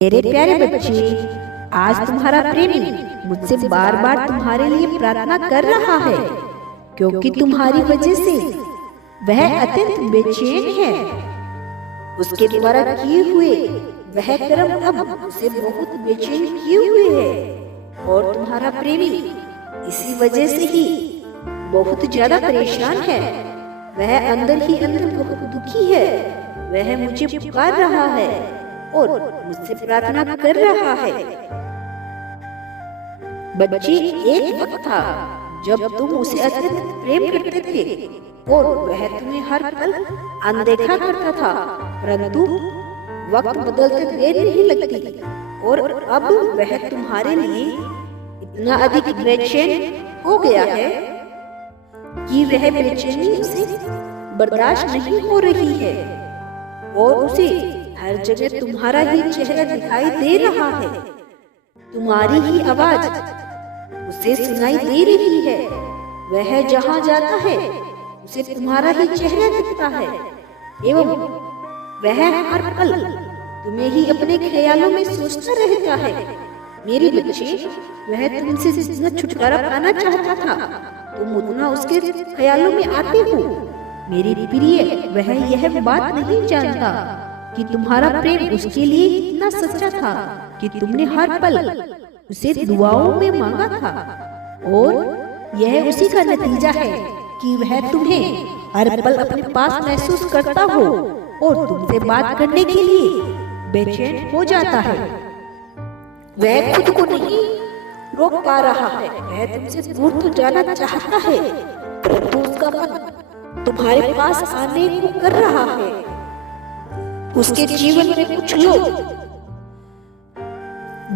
मेरे प्यारे बच्चे, आज तुम्हारा प्रेमी मुझसे बार बार तुम्हारे लिए प्रार्थना कर रहा है, क्योंकि तुम्हारी वजह से वह अत्यंत बेचैन है। उसके द्वारा किए हुए वह कर्म अब उसे बहुत बेचैन किए हुए है और तुम्हारा प्रेमी इसी वजह से ही बहुत ज्यादा परेशान है। वह अंदर ही अंदर बहुत दुखी है। वह मुझे पुकार रहा है और मुझसे प्रार्थना कर रहा है। बच्चे, एक वक्त था जब तुम उसे अत्यंत प्रेम करते थे और वह तुम्हें हर पल अनदेखा करता था, परंतु वक्त बदलते देर नहीं लगती और अब वह तुम्हारे लिए इतना अधिक बेचैन हो गया है कि वह बेचैनी उसे बर्दाश्त नहीं हो रही है और उसे हर जगह तुम्हारा ही चेहरा दिखाई दे रहा है। तुम्हारी ही आवाज उसे सुनाई दे रही है। वह जहाँ जाता है उसे तुम्हारा ही चेहरा दिखता है एवं वह हर पल तुम्हें ही अपने ख्यालों में सोचता रहता है। मेरे बच्चे, वह तुमसे जितना छुटकारा पाना चाहता था, तुम उतना उसके ख्यालों में आते हो। मेरी प्रिय, वह यह बात नहीं जानता कि तुम्हारा प्रेम उसके लिए इतना सच्चा था कि तुमने हर पल उसे दुआओं में मांगा था और यह उसी का नतीजा है कि वह तुम्हें हर पल अपने पास महसूस करता हो और तुमसे बात करने के लिए बेचैन हो जाता है। वह खुद को नहीं रोक पा रहा है। वह तुमसे दूर तो जाना चाहता है, परंतु उसका मन तुम्हारे पास आने को कर रहा है। उसके जीवन में कुछ लोग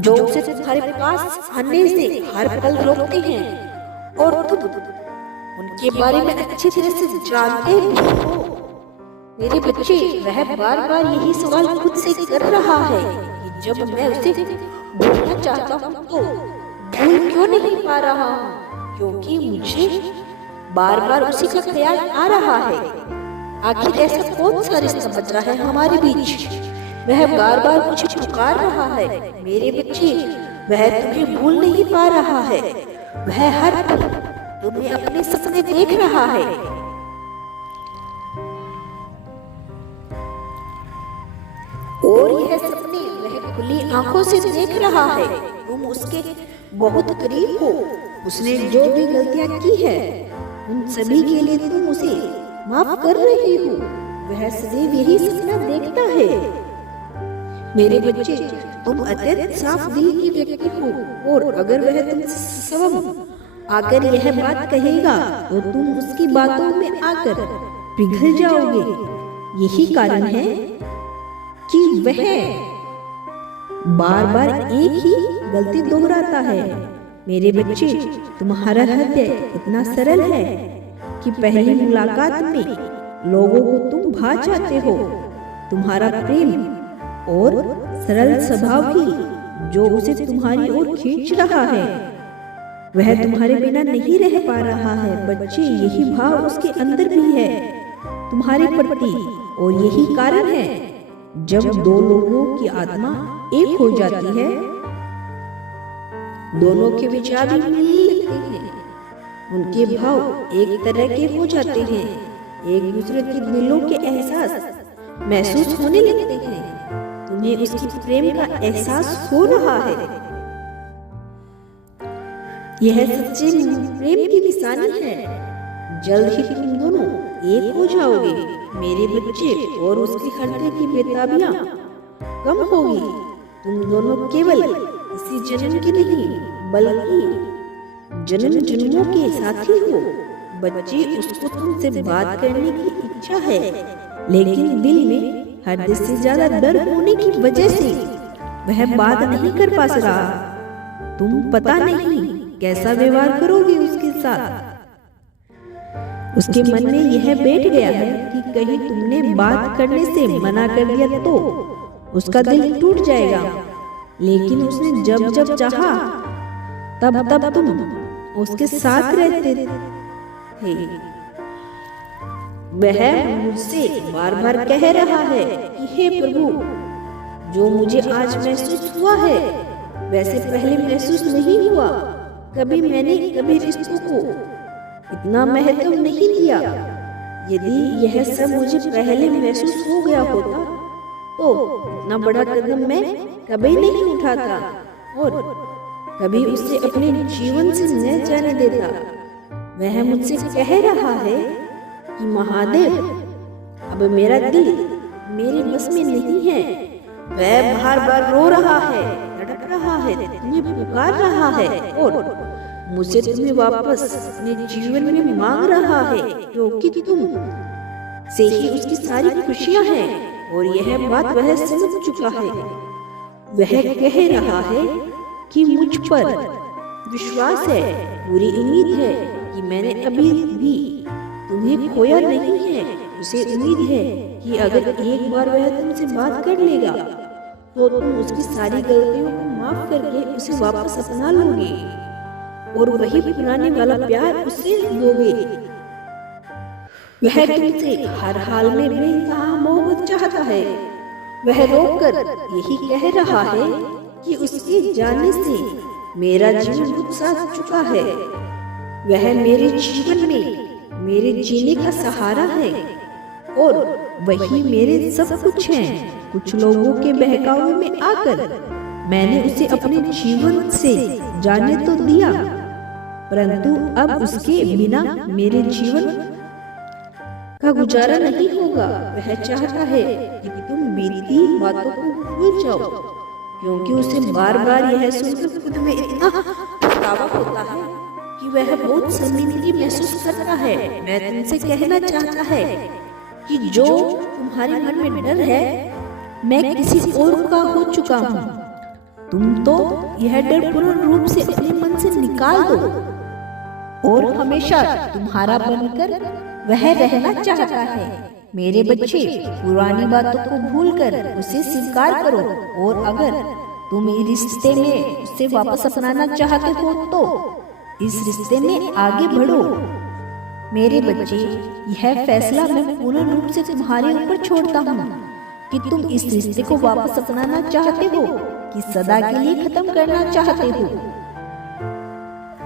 जो उसे तुम्हारे पास आने से हर पल रोकते हैं और तुम उनके बारे में अच्छी तरह से जानते भी हो। मेरे बच्चे, वह बार बार यही सवाल खुद से कर रहा है कि जब मैं उसे भूलना चाहता हूँ तो भूल क्यों नहीं पा रहा हूँ, क्योंकि मुझे बार बार उसी का ख्याल आ रहा है। आखिर ऐसा कौन सा रिश्ता बचा है हमारे बीच? वह बार बार मुझे पुकार रहा है। मेरे बच्चे, वह तुम्हें भूल नहीं पा रहा है। वह हर पल तुम्हें अपने सपने देख रहा है। और यह सपने वह खुली आंखों से देख रहा है। तुम उसके बहुत करीब हो। उसने जो भी गलतियां की है उन सभी के लिए तुम उसे माफ कर रही हो। वह सदैव यही सपना देखता है। मेरे बच्चे, तुम अत्यंत साफ दिल की व्यक्ति हो और अगर वह तुमसे स्वयं आकर यह बात कहेगा तो तुम उसकी बातों में आकर पिघल जाओगे। यही कारण है कि वह बार बार एक ही गलती दोहराता है। मेरे बच्चे, तुम्हारा हृदय इतना सरल है कि पहली मुलाकात में लोगों को तुम भा जाते हो। तुम्हारा प्रेम और सरल स्वभाव ही जो उसे तुम्हारी ओर खींच रहा है। वह तुम्हारे बिना नहीं रह पा रहा है। बच्चे, यही भाव उसके अंदर भी है तुम्हारे प्रति और यही कारण है जब दो लोगों की आत्मा एक हो जाती है, दोनों के विचार भी मिलने लगते हैं, उनके भाव एक तरह के हो जाते हैं, एक दूसरे के दिलों के एहसास महसूस होने लगते हैं। तुम्हें उसकी प्रेम का एहसास हो रहा है। यह सच्चे प्रेम की निशानी है। जल्द ही तुम दोनों एक हो जाओगे मेरे बच्चे, और उसके हृदय की बेताबियां कम होगी। तुम दोनों केवल इसी जन्म के नहीं बल्कि जन्म जन्मों के साथी हो। बच्चे, उसको तुमसे बात करने की इच्छा है, लेकिन दिल में हद से ज्यादा डर होने की वजह से वह बात नहीं कर पा रहा। तुम पता नहीं कैसा व्यवहार करोगे उसके साथ। उसके मन में यह बैठ गया है कि कहीं तुमने बात करने से मना कर दिया तो उसका दिल टूट जाएगा। लेकिन उसने जब जब चाहा तब तब तुम उसके साथ रहते थे। वह मुझसे बार बार कह रहा है कि हे प्रभु, जो मुझे आज महसूस हुआ है वैसे पहले महसूस नहीं हुआ। कभी मैंने कभी रिश्तों को इतना महत्व नहीं दिया। यदि यह सब मुझे पहले महसूस हो गया होता तो इतना बड़ा कदम मैं कभी नहीं उठाता और कभी उसे अपने जीवन से न जाने देता। वह मुझसे कह रहा है कि महादेव, अब मेरा दिल मेरे बस में नहीं है। वह बार बार रो रहा है, तड़प रहा है, तुम्हें पुकार रहा है और मुझे तुम्हें वापस अपने जीवन में मांग रहा है, क्योंकि तुम से ही उसकी सारी खुशियां हैं और यह बात वह समझ चुका है। वह कह रहा है कि मुझ पर विश्वास है, पूरी उम्मीद है कि मैंने अभी भी तुम्हें खोया नहीं है। उसे उम्मीद है कि अगर एक बार वह तुमसे बात कर लेगा तो तुम उसकी सारी गलतियों को माफ करके उसे वापस अपना लोगे और वही पुराने वाला प्यार उसे दोगे। वह तुमसे हर हाल में बेइंतहा मोहब्बत चाहता है। वह रोकर यही कह रहा है कि उसके जाने से मेरा जीवन रुक चुका है। वह मेरे जीवन में मेरे जीने का सहारा है और वही मेरे सब कुछ है। कुछ लोगों के बहकावे में आकर मैंने उसे अपने जीवन से जाने तो दिया, परंतु अब उसके बिना मेरे जीवन का गुजारा नहीं होगा। वह चाहता है कि तुम बीती बातों को भूल जाओ, क्योंकि उसे बार बार यह सुनकर खुद में इतना पछतावा होता है कि वह बहुत शर्मिंदगी महसूस करता है। वह तुमसे कहना चाहता है कि जो तुम्हारे मन में डर है मैं किसी और का हो चुका हूँ। तुम तो यह डर पूर्ण रूप से अपने मन से निकाल दो और हमेशा तुम्हारा बनकर वह रहना चाहता है। मेरे बच्चे, पुरानी बातों को भूलकर उसे स्वीकार करो और अगर तुम इस रिश्ते में उसे वापस अपनाना चाहते हो तो इस रिश्ते में आगे बढ़ो। मेरे बच्चे, यह फैसला मैं पूर्ण रूप से तुम्हारे ऊपर छोड़ता हूँ कि तुम इस रिश्ते को वापस अपनाना चाहते हो कि सदा के लिए खत्म करना चाहते हो।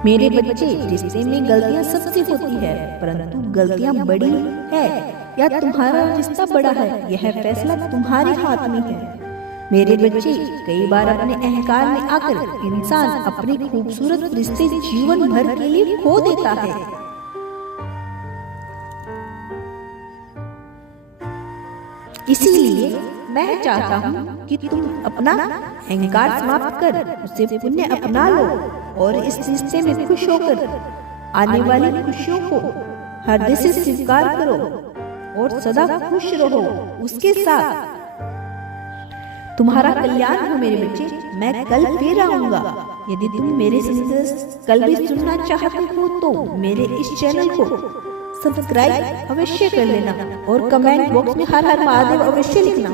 मेरे बच्चे, रिश्ते में गलतियाँ सबसे होती है, परंतु गलतियाँ बड़ी है या तुम्हारा रिश्ता बड़ा है, यह फैसला तुम्हारे हाथ में है। मेरे बच्चे, कई बार अपने अहंकार में आकर इंसान अपने खूबसूरत रिश्ते जीवन भर के लिए खो देता है। इसीलिए मैं चाहता हूँ कि तुम अपना अहंकार समाप्त कर उसे पुण्य अपना लो और इस रिश्ते में खुश होकर आने वाली खुशियों को हृदय से स्वीकार करो और सदा खुश रहो उसके साथ। तुम्हारा कल्याण हो मेरे बच्चे। मैं कल फिर आऊंगा। यदि तुम मेरे संदेश कल भी सुनना चाहते हो तो मेरे इस चैनल को सब्सक्राइब अवश्य कर लेना और कमेंट बॉक्स में हर हर महादेव अवश्य लिखना।